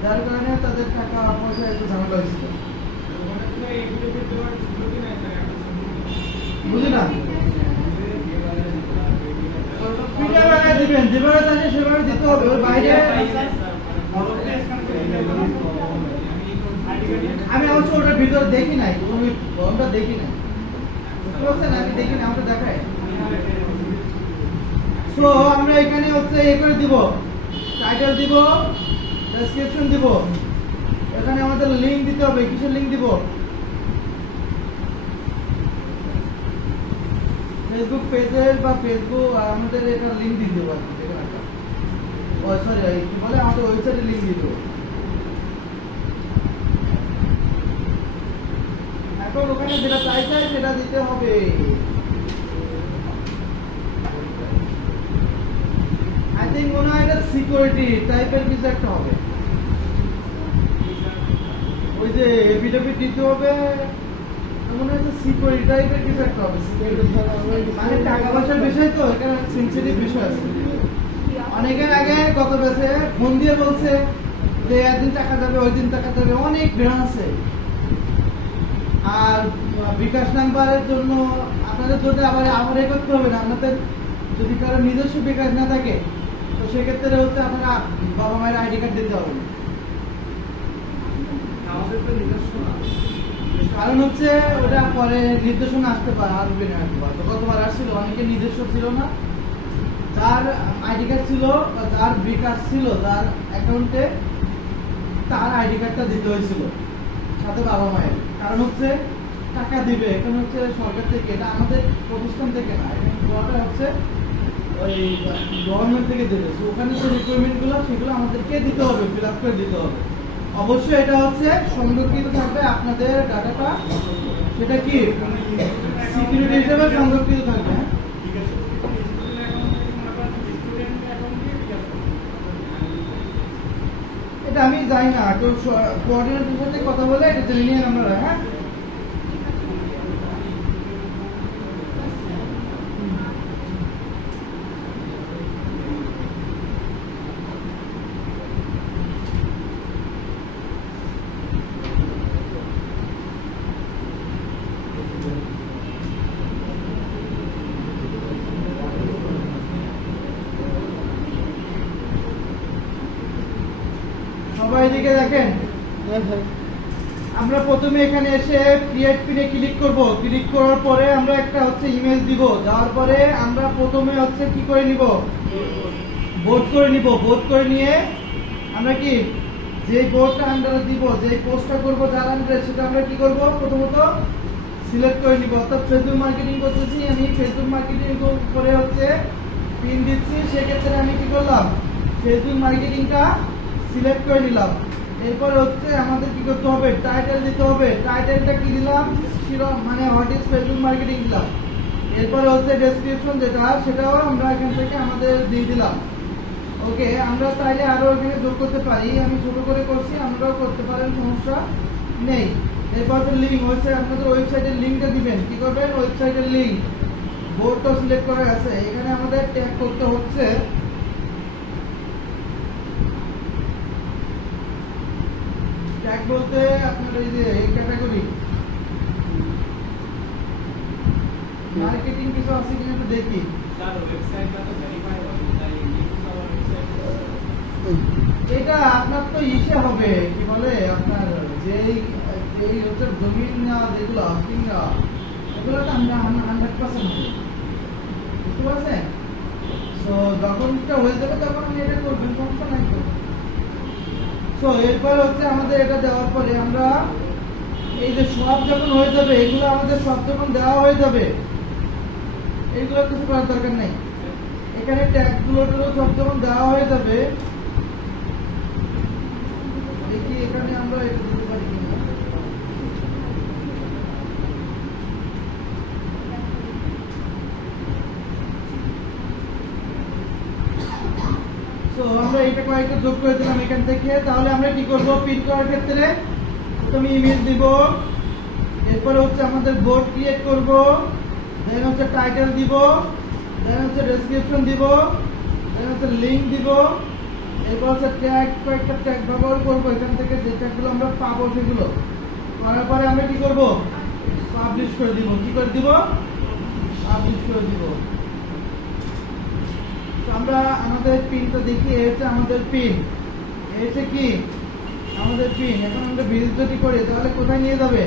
যার কারণে তাদের টাকা পয়সা একটু ঝামেলা হয়েছিল। বুঝি না পিঠা দিবেন, যেভাবে জানি সেভাবে দিতে হবে। ওর বাইরে আমি অবশ্য ওটার ভিতরে দেখি নাই, তুমি ফর্মটা দেখি নাই, বুঝতে পারছেন? আমি দেখি না, আমাকে দেখায়। সো আমরা এখানে হচ্ছে এ করে দিব, টাইটেল দিব, ডেসক্রিপশন দিব, এখানে আমাদের লিংক দিতে হবে। কিসের লিংক দিব? ফেসবুক পেজের বা ফেসবুক আমাদের এটা লিংক দিয়ে দেবো আর কি, এখানে একটা সরি কি বলে আমাদের ওয়েবসাইটে লিংক দিয়ে দেবো। এখন ওখানে যেটা চাইছে সেটা দিতে হবে। আই থিঙ্ক মনে হয় এটা সিকিউরিটি টাইপের কিছু একটা হবে। ওই যে এফিডেভিট দিতে হবে, মনে হচ্ছে সিকিউরিটি টাইপের কিছু একটা হবে। মানে টাকা পয়সার বিষয় তো, এখানে সেন্সিটিভ বিষয় আছে। অনেকের আগে গত ব্যাচে ফোন দিয়ে বলছে যে একদিন টাকা যাবে, ওই দিন টাকা যাবে, অনেক ভেড়া আছে। আর বিকাশ নাম্বারের জন্য আপনাদের যদি আবার এ করতে হবে না, আপনাদের যদি কারো নিজস্ব বিকাশ না থাকে তো সেক্ষেত্রে হচ্ছে আপনারা বাবা মায়ের আইডি কার্ড দিতে হবে। আমাদের তো নিজস্ব না কারণ হচ্ছে ওটা পরে নির্দেশনা আসতে পারে, আসবে না আসতে পারে। গতবার আসছিল, অনেকে নিজস্ব ছিল না, যার আইডি কার্ড ছিল বা যার বিকাশ ছিল, যার অ্যাকাউন্টে তার আইডি কার্ডটা দিতে হয়েছিল সাথে বাবা মায়ের। কারণ হচ্ছে টাকা দিবে, এখানে হচ্ছে সরকার থেকে, এটা আমাদের প্রতিষ্ঠান থেকে না, এখানে হচ্ছে ওই গভর্নমেন্ট থেকে দেবে। ওখানে যে রিকোয়ারমেন্ট গুলো সেগুলো আমাদেরকে দিতে হবে, ফিল আপ করে দিতে হবে। অবশ্যই এটা হচ্ছে সংরক্ষিত থাকবে আপনাদের ডাটাটা, সেটা কি সিকিউরিটি হিসেবে সংরক্ষিত থাকবে। এটা আমি জানি না, কেউ কোঅর্ডিনেটরের সাথে কথা বলে এটা জেনে নিয়ে আমরা। হ্যাঁ সবাই এদিকে দেখেন। আমরা প্রথমে এখানে এসে ক্রিয়েট পিনে ক্লিক করব। ক্লিক করার পরে আমরা একটা হচ্ছে ইমেজ দিব। যাওয়ার পরে আমরা প্রথমে হচ্ছে কি করে নিব, বোর্ড করে নিব। বোর্ড করে নিয়ে আমরা কি যে বোর্ডটা আমরা দিব, যে পোস্টটা করব যার আন্ডারে, সেটা আমরা কি করব, প্রথমত সিলেক্ট করে নিব। অর্থাৎ ফেসবুক মার্কেটিং করতেছি আমি, ফেসবুক মার্কেটিং করে হচ্ছে পিন দিচ্ছি। সেক্ষেত্রে আমি কি করলাম, ফেসবুক মার্কেটিংটা সিলেক্ট করে নিলাম। এরপর হচ্ছে আমাদের কি করতে হবে, টাইটেল দিতে হবে। টাইটেলটা কি দিলাম, মানে হোয়াট ইজ ফেসবুক মার্কেটিং দিলাম। এরপরে হচ্ছে ডেসক্রিপশন যেটা, সেটাও আমরা এখান থেকে আমাদের দিয়ে দিলাম। ওকে, আমরা চাইলে আরো এখানে যোগ করতে পারি, আমি ছোট করে করছি, আমরাও করতে পারেন, সমস্যা নেই। এরপর লিঙ্ক হচ্ছে আপনাদের ওয়েবসাইটের লিঙ্কটা দিবেন। কি করবেন, ওয়েবসাইটের লিঙ্ক। বোর্ডটা সিলেক্ট করা আছে, এখানে আমাদের ট্যাগ করতে হচ্ছে ট্যাগ বলতে আপনার এই যে এই ক্যাটাগরি মার্কেটিং কিছু আছে কিনা একটু দেখি। স্যার ওয়েবসাইটটা তো ভেরিফাই হবে, তাই ইংলিশ আবার ওয়েবসাইট এটা আপনার তো ইসে হবে কি বলে আপনার যেই হচ্ছে ডোমেইন যেগুলো হোস্টিং এগুলো তো আমরা 100% হবে, বুঝতে পারছেন? সো যখন এটা হয়ে যাবে তখন আমি এটা করবেন, সমস্যা নাই তো। সো এরপর হচ্ছে আমাদের এটা দেওয়ার পরে আমরা এই যে সব যখন হয়ে যাবে, এগুলো আমাদের সব যখন দেওয়া হয়ে যাবে, এগুলো কিছু করার দরকার নেই। এখানে ট্যাগগুলো সব যখন দেওয়া হয়ে যাবে, দেখি এখানে আমরা এটা দিতে পারি কিনা। তো আমরা এটা কয়েকটা যোগ করে দিলাম এখান থেকে। তাহলে আমরা কি করব, পিন করার ক্ষেত্রে প্রথমে ইমেজ দিব, এরপরে হচ্ছে আমাদের বোর্ড ক্রিয়েট করব, দেন হচ্ছে টাইটেল দিব, দেন হচ্ছে ডেসক্রিপশন দিব, দেন হচ্ছে লিংক দিব, এরপর হচ্ছে ট্যাগ, কয়েকটা ট্যাগ ব্যবহার করব এখান থেকে, যে ট্যাগগুলো আমরা পাবো সেগুলো করার পরে আমরা কি করব, পাবলিশ করে দিব। কি করে দিব, পাবলিশ করে দিব। আমরা আমাদের পিনটা দেখি, এই হচ্ছে আমাদের পিন, এই হচ্ছে কি আমাদের পিন। এখন আমরা ভিজিট যদি করি তাহলে কোথায় নিয়ে যাবে,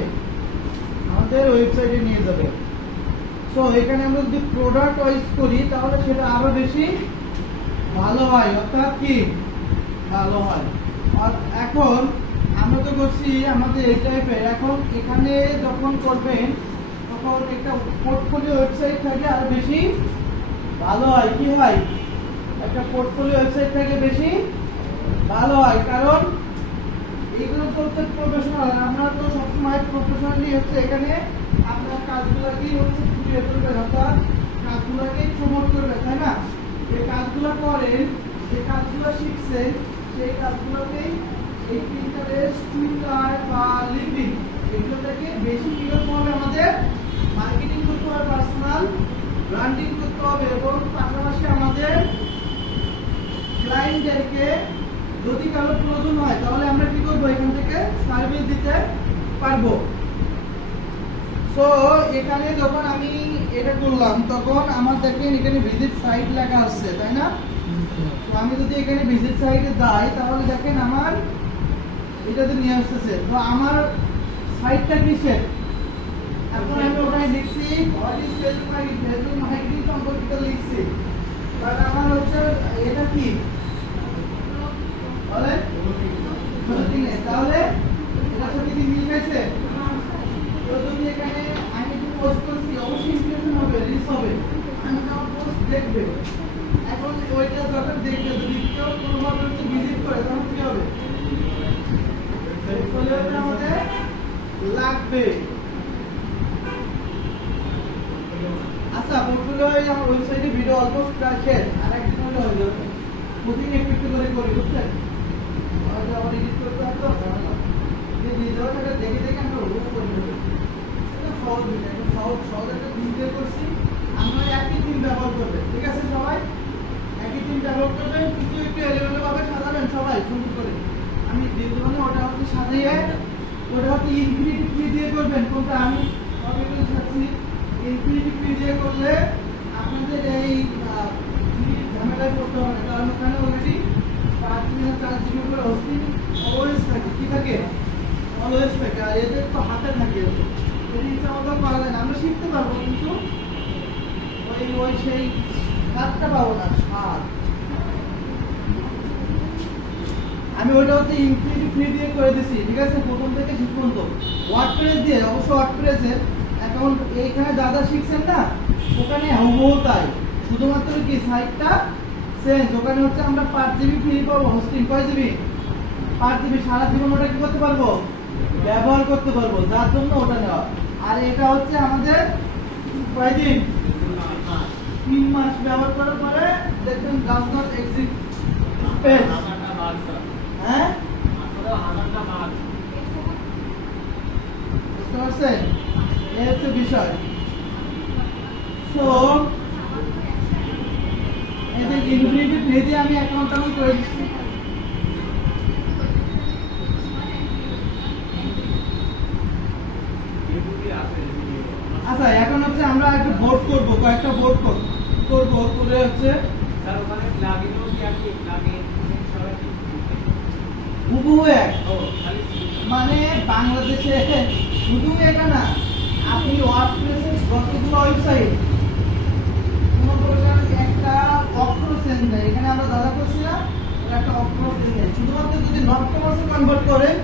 আমাদের ওয়েবসাইটে নিয়ে যাবে। সো এখানে আমরা যদি প্রোডাক্ট ওয়াইজ করি তাহলে সেটা আরো বেশি ভালো হয়, অর্থাৎ কি ভালো হয়। আর এখন আমরা তো করছি আমাদের এই টাইপের, এখন এখানে যখন করবেন তখন একটা পোর্টফোলিও ওয়েবসাইট থাকে আরো বেশি ভালো হয়। কি হয়, একটা পোর্টফোলিও ওয়েবসাইট থেকে বেশি ভালো হয়, কারণ এইগুলো তো হচ্ছে প্রফেশনাল। আমরা তো সবসময় প্রফেশনালি হচ্ছে এখানে আপনার কাজগুলোকেই হচ্ছে ফুটিয়ে তুলবেন, অর্থাৎ কাজগুলোকেই প্রমোট করবে, তাই না? যে কাজগুলো করেন, যে কাজগুলো শিখছেন, সেই কাজগুলোকেই এই পিন্টারেস্ট, টুইটার বা লিঙ্কডইন এগুলো থেকে বেশি কি করতে হবে, আমাদের মার্কেটিং করতে হবে, পার্সোনাল ব্র্যান্ডিং করতে হবে, এবং পাশাপাশি আমাদের ক্লায়েন্টদেরকে যদি কারো প্রয়োজন হয় তাহলে আমরা কি করবো, এখান থেকে সার্ভিস দিতে পারবো। সো এখানে যখন আমি এটা করলাম তখন আমার দেখেন এখানে ভিজিট সাইট লেখা আসছে, তাই না? তো আমি যদি এখানে ভিজিট সাইটে যাই তাহলে দেখেন আমার এটাতে নিয়ে আসতেছে। তো আমার সাইটটা কিসের, এখন আমি ওখানে লিখছি what is Facebook marketing, Facebook marketing সম্পর্কিত লিখছি, বাট আমার হচ্ছে এটা কি বলে তাহলে এটার সাথে কি মিল খাইছে? তো যদি এখানে আমি একটু পোস্ট করছি অবশ্যই ইমপ্রেশন হবে, রিচ হবে, আমি আমার পোস্ট দেখবে। এখন ওইটা যখন দেখবে, যদি কেউ কোনোভাবে হচ্ছে ভিজিট করে তখন কি হবে, আমাদের লাগবে। আচ্ছা, পোর্টফোলিও আমার ওয়েবসাইটে ভিডিও অলমোস্ট প্রায় শেষ, আর একদিন হলে হয়ে যাবে। বুকিং একটু একটু করে করি, বুঝছেন? আবার এডিট করতে হবে তো নিজেও সেটা দেখে দেখে আমরা ওগুলো করে দেবো। এটা সহজ বিষয়, একটা সহজ একটা থিম করছি। আমরা একই থিম ব্যবহার করবে, ঠিক আছে? সবাই একই থিম ব্যবহার করবেন, কিছু একটু এলোমেলো ভাবে সাজাবেন সবাই সুন্দর করে। আমি যে ধরনের ওটা হচ্ছে সাজিয়ে, ওটা হচ্ছে ইনফিনিটি ফ্রি দিয়ে করবেন। কোনটা আমি সবাই চাচ্ছি ইনফিনিটি ফ্রি দিয়ে করলে আপনাদের এই ঝামেলায় করতে হবে না, কারণ ওখানে অলরেডি 5 GB 4 GB করে হোস্টিং অলওয়েজ থাকে। কি থাকে, অলওয়েজ থাকে। আর এদের তো হাতে থাকে, যদি ইচ্ছা মতো করা যায় না। আমরা শিখতে পারবো কিন্তু ওই সেই স্বাদটা পাবো না, স্বাদ। আমি ওইটা হচ্ছে ইনফিনিটি ফ্রি দিয়ে করে দিছি, ঠিক আছে? প্রথম থেকে শেষ পর্যন্ত ওয়ার্ডপ্রেস দিয়ে, অবশ্য ওয়ার্ডপ্রেসের অ্যাকাউন্ট এইখানে যা যা শিখছেন না ওখানে হুবহু তাই, শুধুমাত্র কি সাইটটা চেঞ্জ। ওখানে হচ্ছে আমরা 5 GB ফ্রি পাবো হোস্টিং। কয় জিবি? 5 GB। সারা জীবন ওটা কি করতে পারবো, ব্যবহার করতে পারবো, যার জন্য ওটা নেওয়া। আর এটা হচ্ছে আমাদের কয়দিন, 3 মাস ব্যবহার করার পরে দেখবেন ডাজ নট এক্সিস্ট স্পেস। হ্যাঁ, বুঝতে পারছেন? এই হচ্ছে বিষয়। সো এতে ইনফিনিটি ফ্রি দিয়ে আমি অ্যাকাউন্ট করে দিচ্ছি। আচ্ছা, এখন হচ্ছে আমরা একটা বোর্ড করব, কয়েকটা বোর্ড করব করে হচ্ছে স্যার ওখানে প্লাগইনও কি আপনি প্লাগইন সবাই কি হুবহু এক। ও খালি মানে বাংলাদেশে শুধু এটা না, আপনি ওয়ার্ডপ্রেসের যতগুলো ওয়েবসাইট কোনো প্রকার একটা অক্ষর চেঞ্জ নেই। এখানে আমরা দাদা করছি না, একটা অক্ষর চেঞ্জ নেই, শুধুমাত্র যদি নট কমার্সে কনভার্ট করেন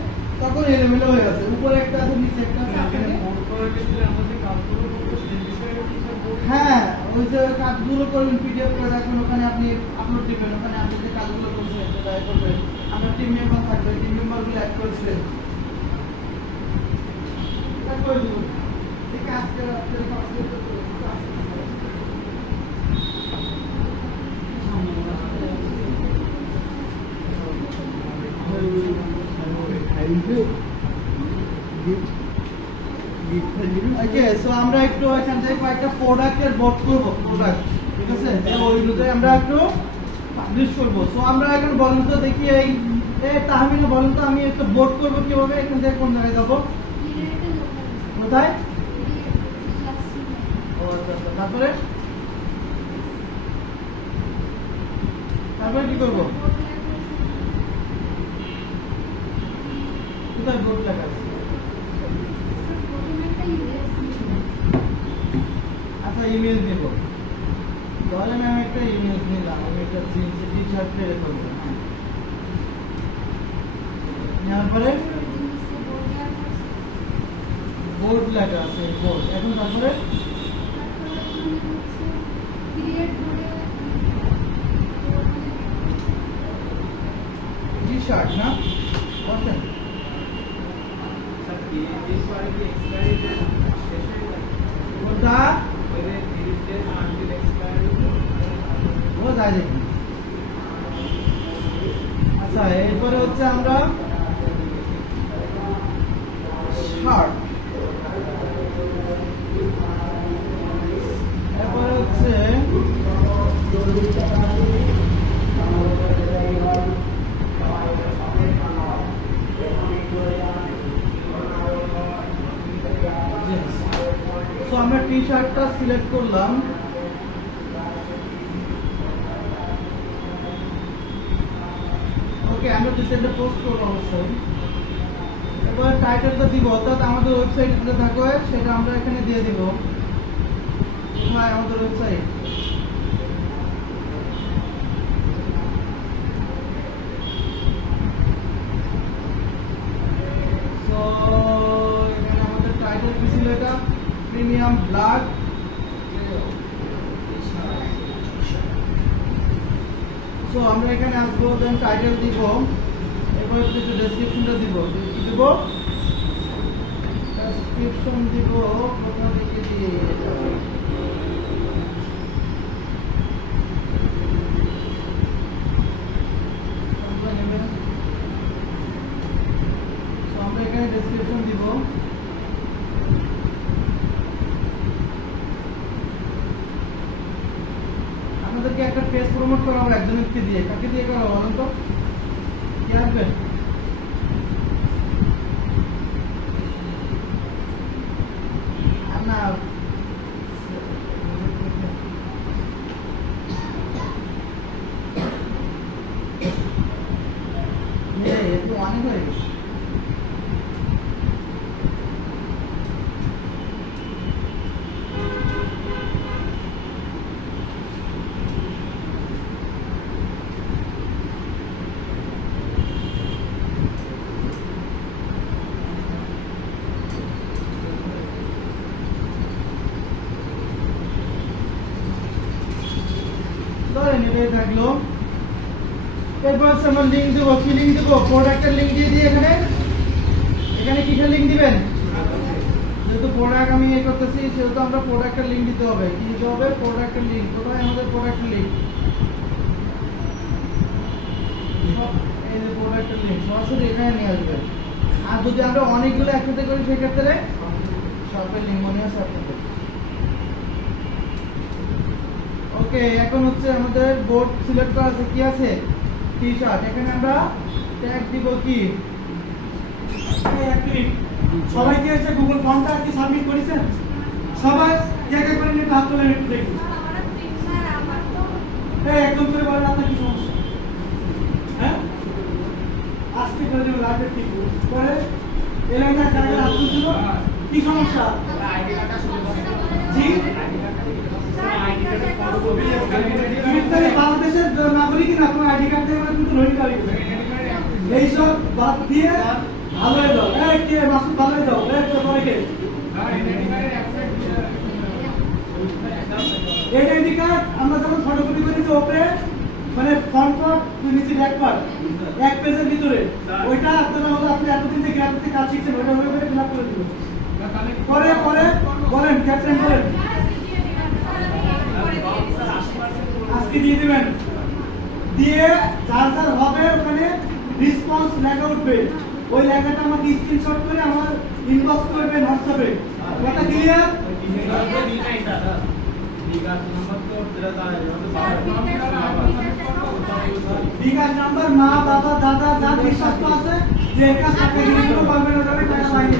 তখন এলোমেলো হয়ে গেছে। উপরে একটা আছে, নিচে একটা আছে। এখানে কোড করার ক্ষেত্রে আমাদের কাজগুলো করতে সেই বিষয়ে কি স্যার বলবেন? হ্যাঁ, ওই যে কাজগুলো করবেন পিডিএফ করে রাখবেন, ওখানে আপনি আপলোড দিবেন, ওখানে আপনি যে কাজগুলো করছেন সেটা করবেন। আমরা টিম মেম্বার থাকবে, টিম মেম্বারগুলো অ্যাড করছে এটা করে দিব। ঠিক আছে, আজকে ওকে, সো আমরা একটু এখান থেকে কয়েকটা প্রোডাক্টের বোর্ড করব, প্রোডাক্ট, ঠিক আছে? ওইগুলোতে আমরা একটু পাবলিশ করব। সো আমরা এখন বলেন তো দেখি, এই তাহমিনা বলেন তো, আমি একটা বোর্ড করব কিভাবে? এখান থেকে কোন জায়গায় যাব? কোথায়? ও আচ্ছা আচ্ছা, তারপরে তারপরে কি করব? কোথায় বোর্ড লেখা আছে? আচ্ছা, ইমেজ দেব। ধরেন আমি একটা ইমেজ নিলাম, আমি একটা জিন্স টি শার্ট পেরে করবো। নেওয়ার পরে বোর্ড লেখা আছে, বোর্ড। এখন তারপরে টি শার্ট না বলেন? স্যার এই পরে কি এক্সপায়ারি ডেট শেষ হয়ে গেল? কোনটা? ওই যে 30 ডেজ আনটিল এক্সপায়ারি ও যায় দেখি। আচ্ছা, এরপরে হচ্ছে আমরা শার্ট, এরপরে হচ্ছে সো আমরা টি শার্টটা সিলেক্ট করলাম। ওকে, আমরা ডিসেন্টে পোস্ট করব অবশ্যই। এবার টাইটেলটা দিব, অর্থাৎ আমাদের ওয়েবসাইট যেটা থাকবে সেটা আমরা এখানে দিয়ে দিব। কোথায় আমাদের ওয়েবসাইট? সো এখানে আমাদের টাইটেল কি ছিল? এটা প্রিমিয়াম ব্ল্যাক। সো আমরা এখানে আসবো, দেন টাইটেল দিব, এরপর হচ্ছে ডেসক্রিপশনটা দিব। কি দিব? ডেসক্রিপশন দিব। কোথা থেকে দিয়ে আমরা এখানে ডেসক্রিপশন দিব। আপনাদেরকে একটা পেজ প্রমোট করাবো একজনকে দিয়ে। কাকে দিয়ে করাবো বলেন তো? কে আসবেন? না, একটু অনেক হয়ে গেছে। ধরেন এটাই থাকলো। এরপর আমরা লিঙ্ক দেবো। কি লিঙ্ক দেবো? প্রোডাক্টের লিঙ্ক দিয়ে দিই। এখানে এখানে কিসের লিঙ্ক দিবেন? যেহেতু প্রোডাক্ট আমি ইয়ে করতেছি, সেহেতু আমরা প্রোডাক্টের লিঙ্ক দিতে হবে। কি দিতে হবে? প্রোডাক্টের লিঙ্ক। কোথায় আমাদের প্রোডাক্টের লিঙ্ক? এই যে প্রোডাক্টের লিঙ্ক সরাসরি এখানে নিয়ে আসবেন। আর যদি আমরা অনেকগুলো একসাথে করি সেক্ষেত্রে শপের লিঙ্ক মনে আছে আপনাদের। ওকে, এখন হচ্ছে আমাদের বোর্ড সিলেক্ট করা আছে। কি আছে? T shirt. এখানে আমরা ট্যাগ দিব কি? সবাই কি হচ্ছে গুগল ফর্মটা কি সাবমিট করেছেন? সবাই এক এক করে নিয়ে হাত তুলে একটু দেখি। এই একদম করে বলেন আপনার কি সমস্যা? হ্যাঁ আজকে করে দেবেন লাইভে ঠিক করে এলাকা কাগজ হাত তুলছিল কি সমস্যা? জি তুমি তো বাংলাদেশের নাগরিক না, তোমার আইডি কার্ড দিয়ে কিন্তু লোড করি এইসব বাদ দিয়ে ভালো হয়ে যাও। এই কে মাসুদ ভালো হয়ে যাও। এই তো পরে কে এই আইডি কার্ড আমরা যখন ফটোকপি করেছি ওপরে মানে ফ্রন্ট পার্ট নিচে ব্যাক পার্ট এক পেজের ভিতরে ওইটা আপনারা হলো আপনি এতদিন থেকে গ্রাম থেকে কাজ শিখছেন ওইটা ওই করে ফিল আপ করে দিবেন। পরে পরে বলেন ক্যাপ্টেন বলেন আজকে দিয়ে দিবেন। দিয়ে যার যার হবে ওখানে রেসপন্স লেখা উঠবে, ওই লেখাটা আমাকে স্ক্রিনশট করে আমার ইনবক্স করবেন হোয়াটসঅ্যাপে। কথা ক্লিয়ার? বিকাশ নাম্বার মা বাবা দাদা যা বিশ্বাস আছে যে এর কাছে টাকা দিলে পারবেন ওটা টাকা পাইনি।